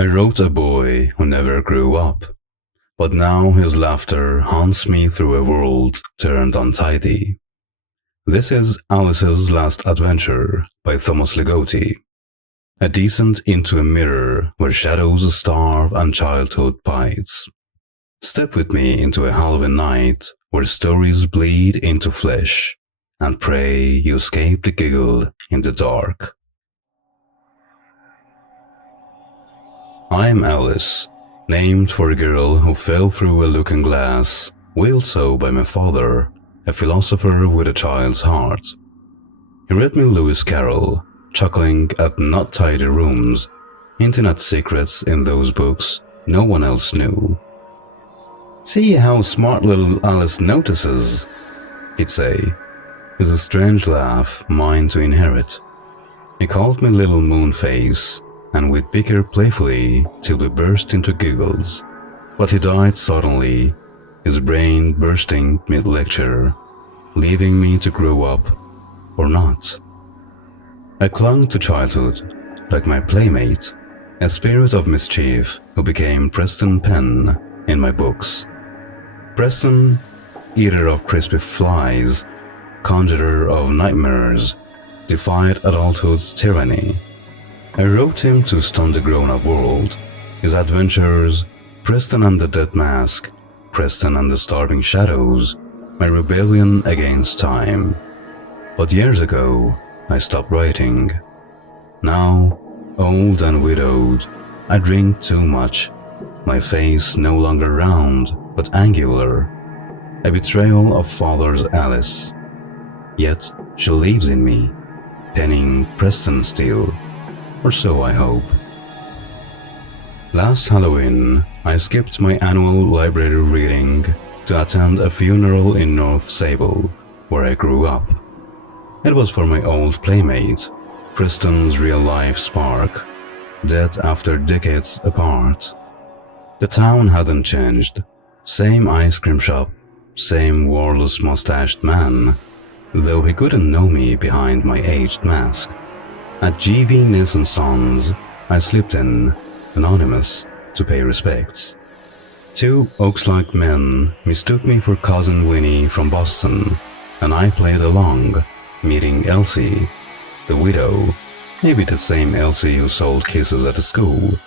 I wrote a boy who never grew up, but now his laughter haunts me through a world turned untidy. This is Alice's Last Adventure by Thomas Ligotti. A descent into a mirror where shadows starve and childhood bites. Step with me into a Halloween night where stories bleed into flesh, and pray you escape the giggle in the dark. I'm Alice, named for a girl who fell through a looking glass, willed so by my father, a philosopher with a child's heart. He read me Lewis Carroll, chuckling at not tidy rooms, hinting at secrets in those books no one else knew. "See how smart little Alice notices," he'd say, his strange laugh mine to inherit. He called me Little Moonface, and we'd bicker playfully till we burst into giggles. But he died suddenly, his brain bursting mid-lecture, leaving me to grow up, or not. I clung to childhood, like my playmate, a spirit of mischief who became Preston Penn in my books. Preston, eater of crispy flies, conjurer of nightmares, defied adulthood's tyranny. I wrote him to stun the grown-up world, his adventures, Preston and the Dead Mask, Preston and the Starving Shadows, my rebellion against time. But years ago, I stopped writing. Now, old and widowed, I drink too much, my face no longer round but angular, a betrayal of father's Alice. Yet she lives in me, penning Preston still, or so I hope. Last Halloween, I skipped my annual library reading to attend a funeral in North Sable, where I grew up. It was for my old playmate, Preston's real-life spark, dead after decades apart. The town hadn't changed. Same ice cream shop, same warless mustached man, though he couldn't know me behind my aged mask. At G.V. Ness & Sons, I slipped in, anonymous, to pay respects. Two oaks-like men mistook me for Cousin Winnie from Boston, and I played along, meeting Elsie, the widow, maybe the same Elsie who sold kisses at the school.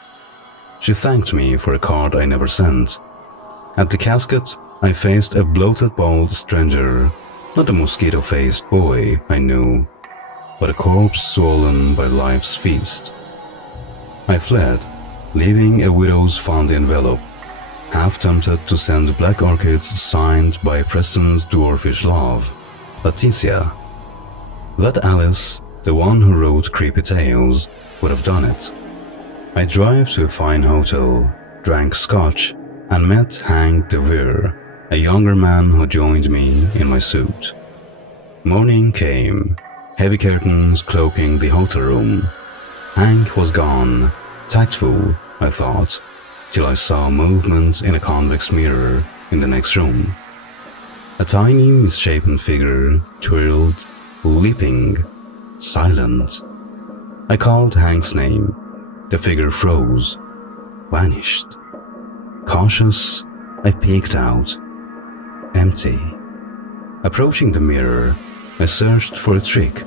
She thanked me for a card I never sent. At the casket, I faced a bloated bald stranger, not a mosquito-faced boy I knew, but a corpse swollen by life's feast. I fled, leaving a widow's fond envelope, half tempted to send black orchids signed by Preston's dwarfish love, Leticia. That Alice, the one who wrote creepy tales, would have done it. I drove to a fine hotel, drank scotch, and met Hank DeVere, a younger man who joined me in my suit. Morning came, heavy curtains cloaking the hotel room. Hank was gone, tactful, I thought, till I saw movement in a convex mirror in the next room. A tiny, misshapen figure twirled, leaping, silent. I called Hank's name. The figure froze, vanished. Cautious, I peeked out. Empty. Approaching the mirror, I searched for a trick,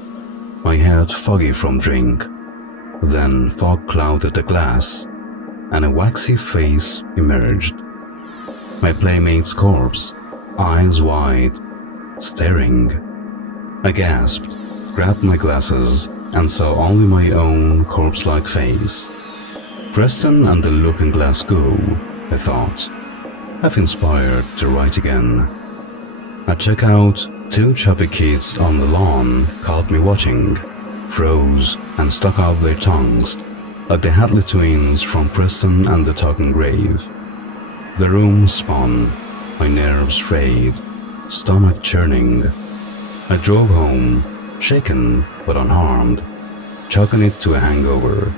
my head foggy from drink. Then fog clouded the glass, and a waxy face emerged. My playmate's corpse, eyes wide, staring. I gasped, grabbed my glasses, and saw only my own corpse-like face. Preston and the looking-glass Ghoul, I thought. I've inspired to write again. At checkout, two chubby kids on the lawn caught me watching, froze, and stuck out their tongues, like the Hadley twins from Preston and the Talking Grave. The room spun, my nerves frayed, stomach churning. I drove home, shaken but unharmed, chalking it to a hangover.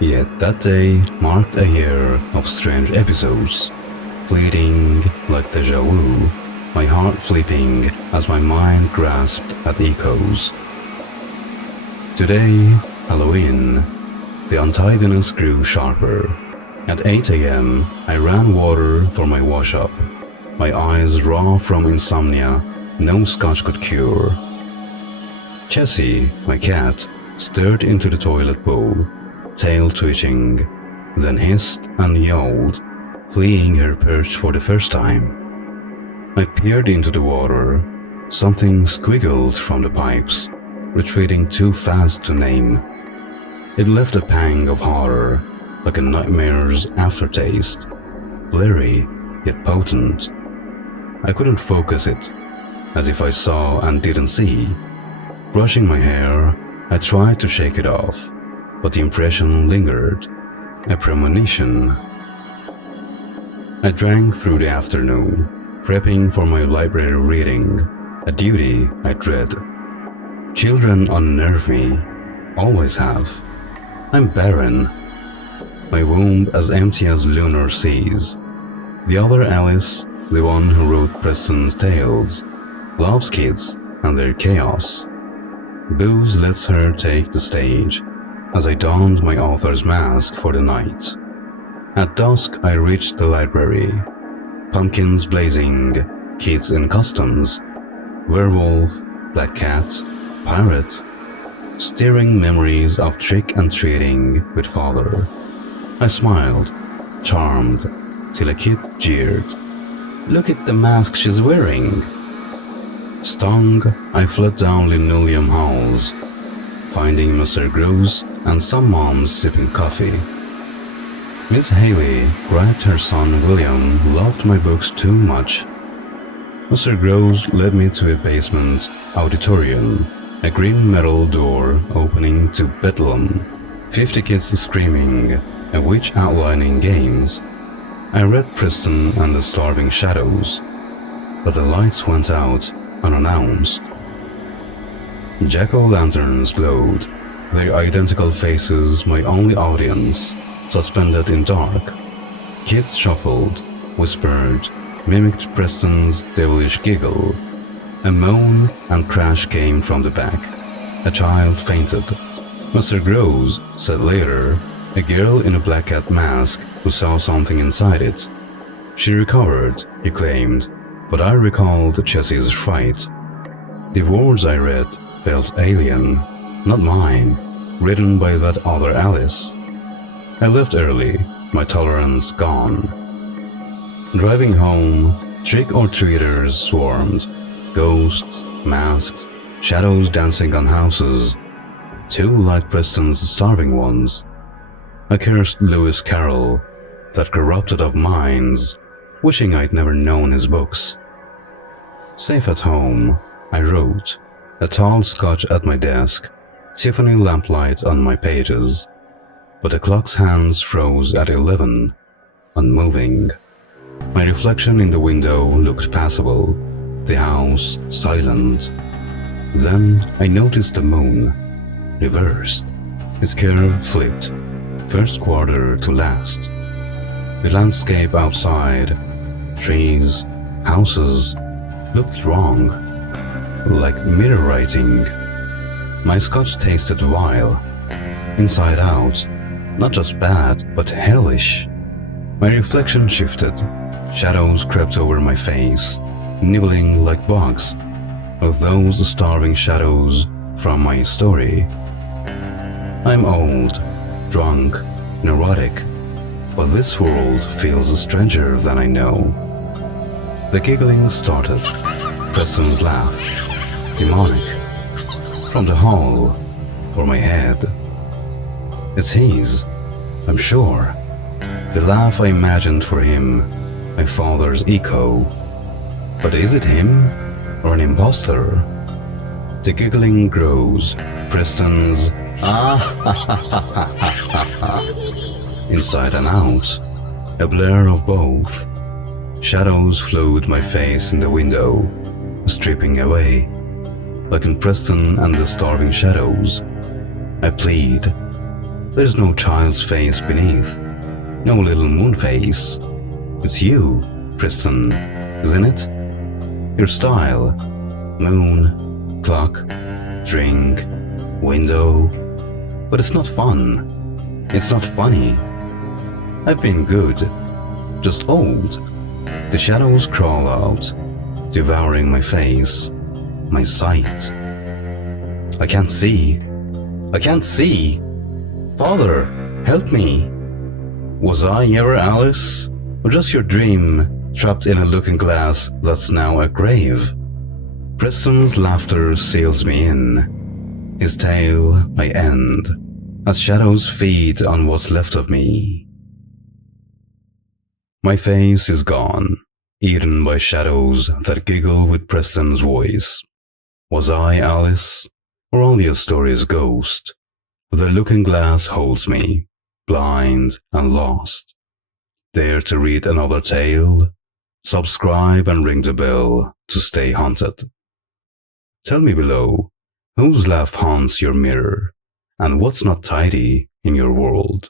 Yet that day marked a year of strange episodes, fleeting like déjà vu, my heart flipping as my mind grasped at echoes. Today, Halloween, The untidiness grew sharper. At 8 a.m., I ran water for my wash-up. My eyes raw from insomnia no scotch could cure. Jessie, my cat, stared into the toilet bowl, tail twitching, then hissed and yowled, fleeing her perch for the first time. I peered into the water. Something squiggled from the pipes, retreating too fast to name. It left a pang of horror, like a nightmare's aftertaste, blurry yet potent. I couldn't focus it, as if I saw and didn't see. Brushing my hair, I tried to shake it off, but the impression lingered, a premonition. I drank through the afternoon, prepping for my library reading, a duty I dread. Children unnerve me, always have. I'm barren, my womb as empty as lunar seas. The other Alice, the one who wrote Preston's tales, loves kids and their chaos. Booze lets her take the stage, as I donned my author's mask for the night. At dusk I reached the library. Pumpkins blazing, kids in costumes, werewolf, black cat, pirate, stirring memories of trick-and-treating with father. I smiled, charmed, till a kid jeered, "Look at the mask she's wearing." Stung, I fled down linoleum halls, finding Mr. Gross and some moms sipping coffee. Miss Haley griped her son William loved my books too much. Mr. Gross led me to a basement auditorium, a green metal door opening to Bedlam, 50 kids screaming, a witch outlining games. I read Preston and the Starving Shadows, but the lights went out unannounced. Jack-o'-lanterns glowed, their identical faces my only audience, suspended in dark. Kids shuffled, whispered, mimicked Preston's devilish giggle. A moan and crash came from the back. A child fainted. Mr. Gross said later, a girl in a black cat mask who saw something inside it. She recovered, he claimed, but I recalled Jessie's fright. The words I read felt alien, not mine, written by that other Alice. I left early, my tolerance gone. Driving home, trick-or-treaters swarmed. Ghosts, masks, shadows dancing on houses. Too like Preston's Starving Ones. I cursed Lewis Carroll, that corrupted of minds, wishing I'd never known his books. Safe at home, I wrote, a tall scotch at my desk, Tiffany lamplight on my pages. But the clock's hands froze at 11, unmoving. My reflection in the window looked passable, the house silent. Then I noticed the moon, reversed, its curve flipped, first quarter to last. The landscape outside, trees, houses, looked wrong, like mirror writing. My scotch tasted vile, inside out, not just bad, but hellish. My reflection shifted, shadows crept over my face, nibbling like bugs, of those starving shadows from my story. I'm old, drunk, neurotic, but this world feels stranger than I know. The giggling started, Preston's laugh, demonic, from the hall, or my head. It's his, I'm sure, the laugh I imagined for him, my father's echo. But is it him, or an impostor? The giggling grows, Preston's inside and out, a blur of both. Shadows flowed my face in the window, stripping away, like in Preston and the Starving Shadows. I plead, there's no child's face beneath, no little moon face. It's you, Preston, isn't it? Your style, moon, clock, drink, window, but it's not fun. It's not funny. I've been good, just old. The shadows crawl out, devouring my face, my sight. I can't see. I can't see! Father, help me! Was I ever Alice? Or just your dream, trapped in a looking glass that's now a grave? Preston's laughter seals me in, his tale my end, as shadows feed on what's left of me. My face is gone, eaten by shadows that giggle with Preston's voice. Was I Alice, or only a story's ghost? The looking glass holds me, blind and lost. Dare to read another tale? Subscribe and ring the bell to stay haunted. Tell me below, whose laugh haunts your mirror, and what's not tidy in your world?